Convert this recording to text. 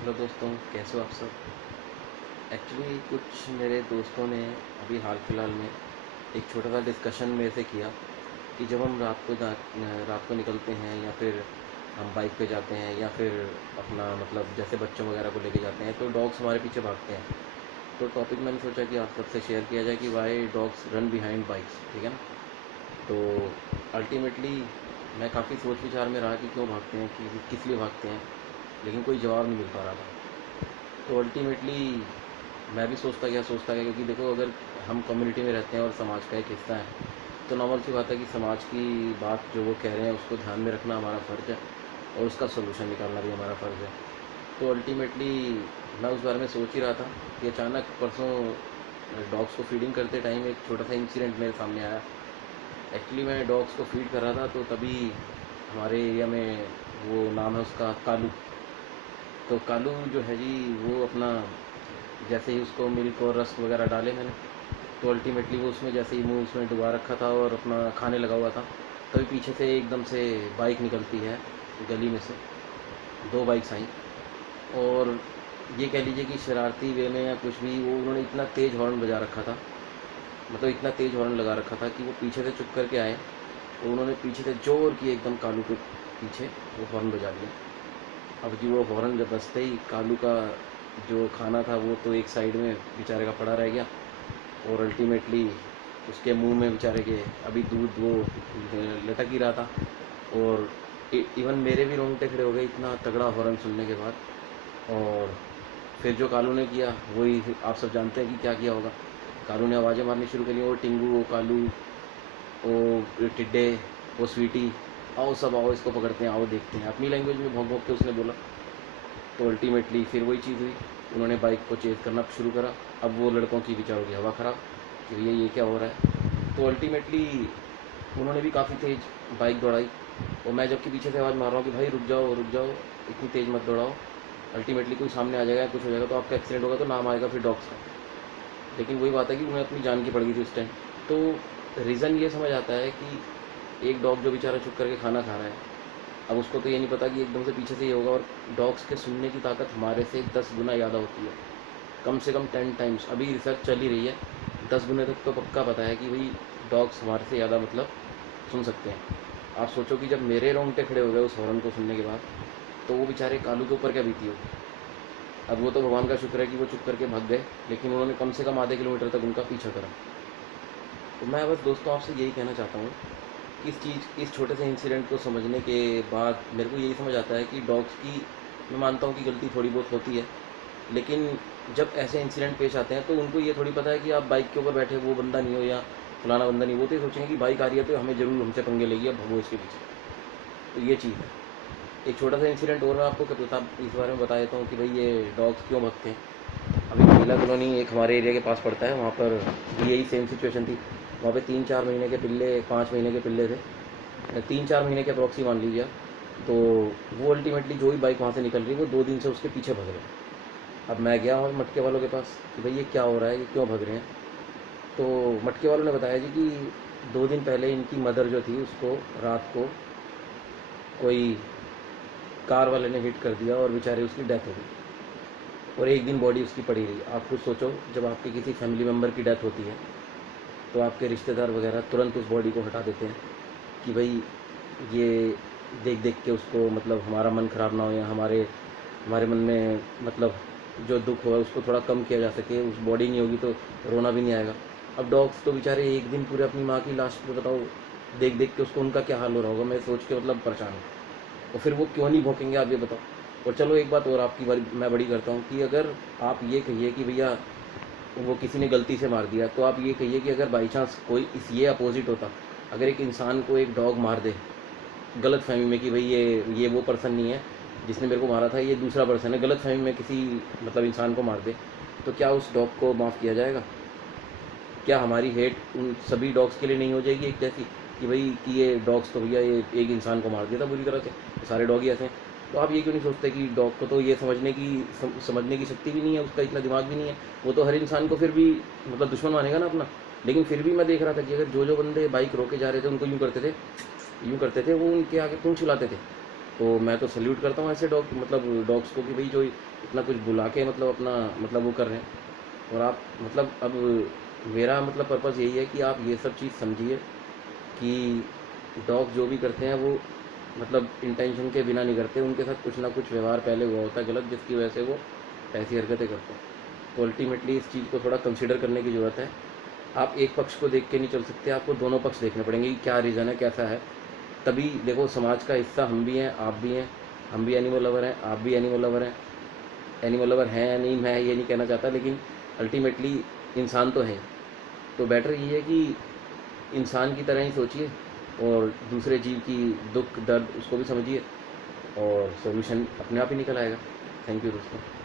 Hello दोस्तों, कैसे हो आप सब। एक्चुअली कुछ मेरे दोस्तों ने अभी हाल फिलहाल में एक छोटा सा डिस्कशन मेरे से किया कि जब हम रात को निकलते हैं या फिर हम बाइक पे जाते हैं या फिर अपना मतलब जैसे बच्चों वगैरह को लेके जाते हैं तो डॉग्स हमारे पीछे भागते हैं। तो टॉपिक मैंने सोचा कि आप सबसे शेयर किया जाए कि why dogs run behind bikes, ठीक है ना। तो अल्टीमेटली मैं काफ़ी सोच विचार में रहा कि क्यों भागते हैं, कि किस लिए भागते हैं, लेकिन कोई जवाब नहीं मिल पा रहा था। तो अल्टीमेटली मैं भी सोचता गया क्योंकि देखो, अगर हम कम्युनिटी में रहते हैं और समाज का एक हिस्सा है तो नॉर्मल सी बात है कि समाज की बात जो वो कह रहे हैं उसको ध्यान में रखना हमारा फ़र्ज़ है और उसका सोल्यूशन निकालना भी हमारा फ़र्ज़ है। तो अल्टीमेटली मैं उस बारे में सोच ही रहा था कि अचानक परसों डॉग्स को फीडिंग करते टाइम एक छोटा सा इंसिडेंट मेरे सामने आया। एक्चुअली मैं डॉग्स को फीड कर रहा था तो तभी हमारे एरिया में वो नाम है उसका कालू। तो कालू जो है जी वो अपना जैसे ही उसको मिल्क और रस्क वगैरह डाले मैंने, तो अल्टीमेटली वो उसमें जैसे ही मुंह उसमें डुबा रखा था और अपना खाने लगा हुआ था, तभी पीछे से एकदम से बाइक निकलती है गली में से। दो बाइक्स आई और ये कह लीजिए कि शरारती वे में या कुछ भी, वो उन्होंने इतना तेज़ हॉर्न बजा रखा था, मतलब इतना तेज़ हॉर्न लगा रखा था कि वो पीछे से चुप करके आए और उन्होंने पीछे से जोर की एकदम कालू के पीछे वो हॉर्न बजा दिया। अब जी वो हॉर्न जब बजते ही कालू का जो खाना था वो तो एक साइड में बेचारे का पड़ा रह गया और अल्टीमेटली उसके मुंह में बेचारे के अभी दूध वो लटक ही रहा था। और इवन मेरे भी रोंगटे खड़े हो गए इतना तगड़ा हॉर्न सुनने के बाद। और फिर जो कालू ने किया वही आप सब जानते हैं कि क्या किया होगा। कालू ने आवाज़ें मारनी शुरू करी, वो टिंगू, वो कालू, वो टिड्डे, वो स्वीटी, आओ सब आओ, इसको पकड़ते हैं, आओ देखते हैं, अपनी लैंग्वेज में भौंक भौंक के उसने बोला। तो अल्टीमेटली फिर वही चीज़ हुई, उन्होंने बाइक को चेज़ करना शुरू करा। अब वो लड़कों की बेचारों की हवा ख़राब कि भैया ये क्या हो रहा है। तो अल्टीमेटली उन्होंने भी काफ़ी तेज़ बाइक दौड़ाई और मैं जबकि पीछे से आवाज़ मार रहा हूँ कि भाई रुक जाओ, इतनी तेज़ मत दौड़ाओ, अल्टीमेटली कोई सामने आ जाएगा, कुछ हो जाएगा तो आपका एक्सीडेंट होगा तो नाम आएगा फिर डॉग्स का। लेकिन वही बात है कि उन्हें अपनी जान की पड़ गई थी उस टाइम। तो रीज़न ये समझ आता है कि एक डॉग जो बेचारा चुप करके खाना खा रहा है, अब उसको तो ये नहीं पता कि एकदम से पीछे से ये होगा। और डॉग्स के सुनने की ताकत हमारे से 10 गुना ज़्यादा होती है, कम से कम 10 टाइम्स। अभी रिसर्च चल ही रही है, 10 गुने तक तो पक्का पता है कि भाई डॉग्स हमारे से ज़्यादा मतलब सुन सकते हैं। आप सोचो कि जब मेरे रोंगटे खड़े हो गए उस हॉर्न को सुनने के बाद, तो वो बेचारे कालू के ऊपर क्या बीती होगी। अब वो तो भगवान का शुक्र है कि वो चुप करके भाग गए, लेकिन उन्होंने कम से कम आधे किलोमीटर तक उनका पीछा करा। तो मैं बस दोस्तों आपसे यही कहना चाहता हूँ कि इस छोटे से इंसिडेंट को समझने के बाद मेरे को यही समझ आता है कि डॉग्स की, मैं मानता हूँ कि गलती थोड़ी बहुत होती है, लेकिन जब ऐसे इंसिडेंट पेश आते हैं तो उनको ये थोड़ी पता है कि आप बाइक के ऊपर बैठे वो बंदा नहीं हो या फलाना बंदा नहीं हो। वो तो ये सोचेंगे कि बाइक आ रही है तो हमें ज़रूर हमसे पंगे लेगी, अब भगो इसके पीछे। तो ये चीज़ है। एक छोटा सा इंसिडेंट और मैं आपको इस बारे में बता देता हूँ कि भाई ये डॉग्स क्यों भगते हैं। अभी महिला कॉलोनी एक हमारे एरिया के पास पड़ता है, वहाँ पर भी यही सेम सिचुएशन थी। वहाँ पे 3-4 महीने के पिल्ले, 5 महीने के पिल्ले थे, 3-4 महीने के अप्रॉक्सी मान लीजिए। तो वो अल्टीमेटली जो ही बाइक वहाँ से निकल रही है वो 2 दिन से उसके पीछे भग रहे हैं। अब मैं गया और मटके वालों के पास कि भाई ये क्या हो रहा है, ये क्यों भग रहे हैं। तो मटके वालों ने बताया जी कि 2 दिन पहले इनकी मदर जो थी उसको रात को कोई कार वाले ने हिट कर दिया और बेचारे उसकी डेथ हो गई और एक दिन बॉडी उसकी पड़ी रही। आप खुद सोचो, जब आपके किसी फैमिली मेम्बर की डेथ होती है तो आपके रिश्तेदार वगैरह तुरंत उस बॉडी को हटा देते हैं कि भाई ये देख देख के उसको मतलब हमारा मन ख़राब ना हो या हमारे हमारे मन में मतलब जो दुख हो उसको थोड़ा कम किया जा सके। उस बॉडी नहीं होगी तो रोना भी नहीं आएगा। अब डॉग्स तो बेचारे एक दिन पूरे अपनी माँ की लाश पे बताओ देख देख के उसको उनका क्या हाल हो रहा होगा, मैं सोच के मतलब परेशान हूँ। और फिर वो क्यों नहीं भौंकेंगे आप ये बताओ। और चलो एक बात और आपकी बारी मैं बड़ी करता हूँ कि अगर आप ये कहिए कि भैया वो किसी ने गलती से मार दिया, तो आप ये कहिए कि अगर बाई चांस कोई इस ये अपोजिट होता, अगर एक इंसान को एक डॉग मार दे गलत फहमी में कि भाई ये वो पर्सन नहीं है जिसने मेरे को मारा था, ये दूसरा पर्सन है, गलत फहमी में किसी मतलब इंसान को मार दे, तो क्या उस डॉग को माफ़ किया जाएगा? क्या हमारी हेट उन सभी डॉग्स के लिए नहीं हो जाएगी एक जैसी कि भाई कि ये डॉग्स तो भैया ये एक इंसान को मार दिया था बुरी तरह से, सारे डॉग ही ऐसे हैं। तो आप ये क्यों नहीं सोचते कि डॉग को तो ये समझने की शक्ति भी नहीं है, उसका इतना दिमाग भी नहीं है, वो तो हर इंसान को फिर भी मतलब दुश्मन मानेगा ना अपना। लेकिन फिर भी मैं देख रहा था कि अगर जो बंदे बाइक रोके जा रहे थे उनको यूँ करते थे वो उनके आगे क्यों चिल्लाते थे। तो मैं तो सल्यूट करता हूँ ऐसे मतलब डॉग्स को कि भाई जो इतना कुछ बुला के मतलब अपना मतलब वो कर रहे हैं। और आप मतलब अब मेरा मतलब पर्पज़ यही है कि आप ये सब चीज़ समझिए कि डॉग जो भी करते हैं वो मतलब इंटेंशन के बिना नहीं करते, उनके साथ कुछ ना कुछ व्यवहार पहले हुआ होता है गलत, जिसकी वजह से वो ऐसी हरकतें करते हैं। तो अल्टीमेटली इस चीज़ को थोड़ा कंसिडर करने की ज़रूरत है। आप एक पक्ष को देख के नहीं चल सकते, आपको दोनों पक्ष देखने पड़ेंगे कि क्या रीज़न है, कैसा है। तभी देखो, समाज का हिस्सा हम भी हैं, आप भी हैं, हम भी एनिमल लवर हैं, आप भी एनिमल लवर हैं। एनिमल लवर हैं या नहीं, मैं ये नहीं कहना चाहता, लेकिन अल्टीमेटली इंसान तो है। तो बेटर ये है कि इंसान की तरह ही सोचिए और दूसरे जीव की दुख दर्द उसको भी समझिए और सॉल्यूशन अपने आप ही निकल आएगा। थैंक यू दोस्तों।